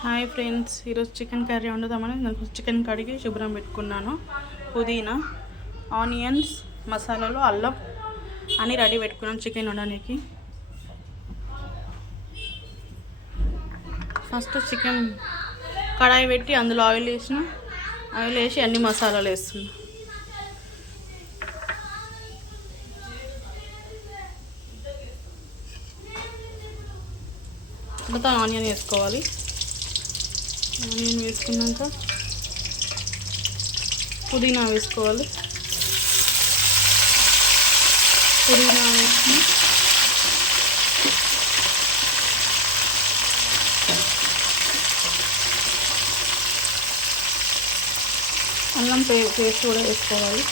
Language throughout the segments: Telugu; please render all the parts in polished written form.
హాయ్ ఫ్రెండ్స్, ఈరోజు చికెన్ కర్రీ వండుదామని నేను చికెన్ కడిగి శుభ్రం పెట్టుకున్నాను. పుదీనా, ఆనియన్స్, మసాలాలు, అల్లం అన్నీ రెడీ పెట్టుకున్నాను చికెన్ వండడానికి. ఫస్ట్ చికెన్ కడాయి పెట్టి అందులో ఆయిల్ వేసి అన్ని మసాలాలు వేస్తున్నా. తర్వాత ఆనియన్ వేసుకోవాలి. ఆనియన్ వేసుకున్నాక పుదీనా వేసుకోవాలి. పుదీనా వేసుకుని అల్లం పేస్ట్ కూడా వేసుకోవాలి.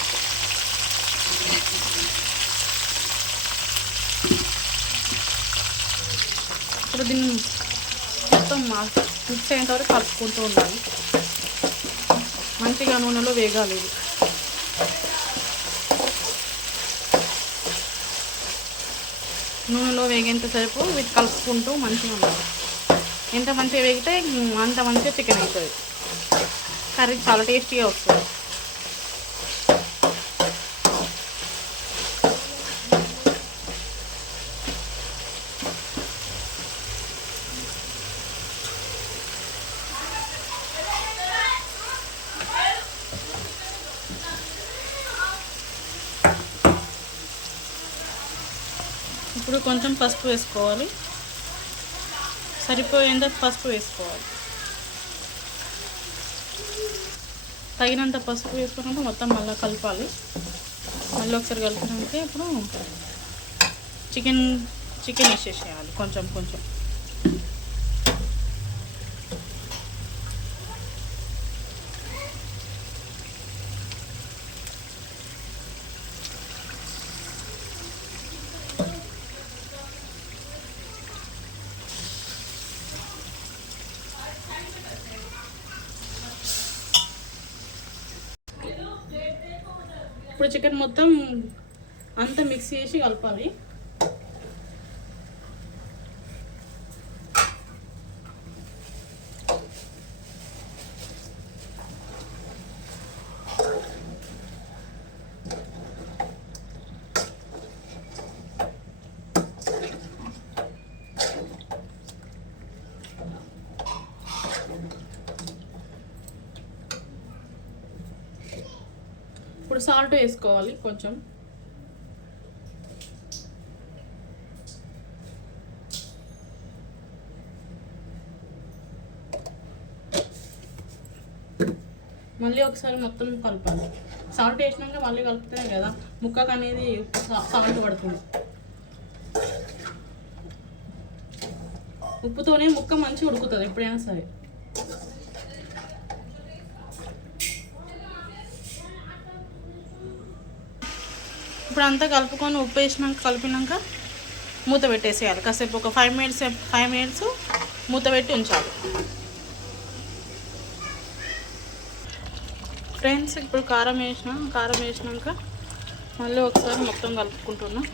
ఇప్పుడు దీన్ని మొత్తం మిక్స్ అయిన తర్వాత కలుపుకుంటూ ఉండాలి. మంచిగా నూనెలో వేగాలి. నూనెలో వేగేంతసేపు వీటి కలుపుకుంటూ మంచిగా ఉండాలి. ఎంత మంచిగా వేగితే అంత మంచిగా చికెన్ అవుతుంది. కర్రీ చాలా టేస్టీగా వస్తుంది. ఇప్పుడు కొంచెం పసుపు వేసుకోవాలి. సరిపోయేంత పసుపు వేసుకోవాలి. తగినంత పసుపు వేసుకున్నాక మొత్తం మళ్ళీ కలపాలి. మళ్ళీ ఒకసారి కలిపినాక ఇప్పుడు చికెన్ వేసేసేయాలి కొంచెం. ఇప్పుడు చికెన్ మొత్తం అంతా మిక్స్ చేసి కలపాలి. ఇప్పుడు సాల్ట్ వేసుకోవాలి కొంచెం. మళ్ళీ ఒకసారి మొత్తం కలపాలి. సాల్ట్ వేసినాక మళ్ళీ కలుపుతేనే కదా ముక్కకు అనేది సాల్ట్ పడుతుంది. ఉప్పుతోనే ముక్క మంచిగా ఉడుకుతుంది ఎప్పుడైనా సరే. ఇప్పుడు అంతా కలుపుకొని ఉప్పు వేసినాక కలిపినాక మూత పెట్టేసేయాలి. కాసేపు ఒక 5 మినిట్స్ మూత పెట్టి ఉంచాలి. ఫ్రెండ్స్, ఇప్పుడు కారం వేసినాక మళ్ళీ ఒకసారి మొత్తం కలుపుకుంటున్నా.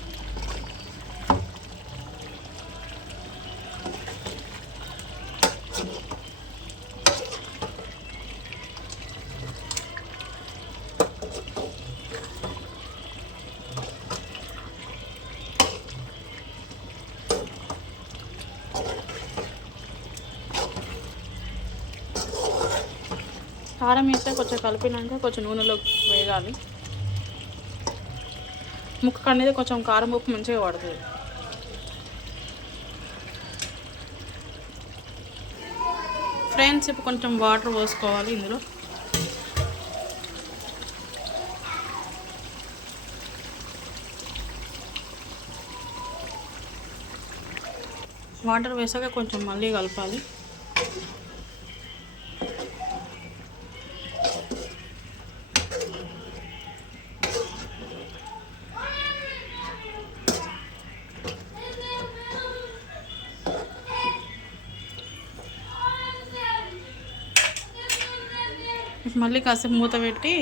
కారం వేస్తే కొంచెం కలిపినాక కొంచెం నూనెలో వేగాలి. ముక్క అనేది కొంచెం కారం ఉప్పు మంచిగా పడుతుంది. ఫ్రెండ్స్, ఇప్పుడు కొంచెం వాటర్ పోసుకోవాలి. ఇందులో వాటర్ వేసాక కొంచెం మళ్ళీ కలపాలి. మళ్ళీ కాసేపు మూత పెట్టి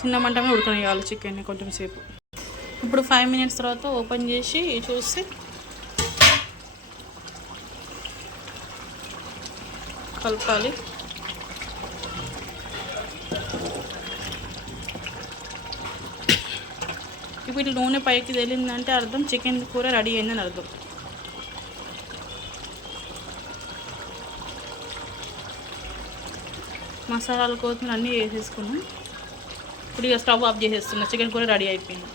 చిన్న మంట మీద ఉడకనివ్వాలి చికెన్ని కొంచెం సేపు. ఇప్పుడు 5 మినిట్స్ తర్వాత ఓపెన్ చేసి చూస్తే కలపాలి. ఇప్పుడు నూనె పైకి తేలిందంటే అర్థం చికెన్ కూర రెడీ అయిందని అర్థం. మసాలాలు కొత్తిమీర అన్నీ వేసేసుకున్నాం. ఇప్పుడు ఇక స్టవ్ ఆఫ్ చేసేస్తున్నా. చికెన్ కూర రెడీ అయిపోయింది.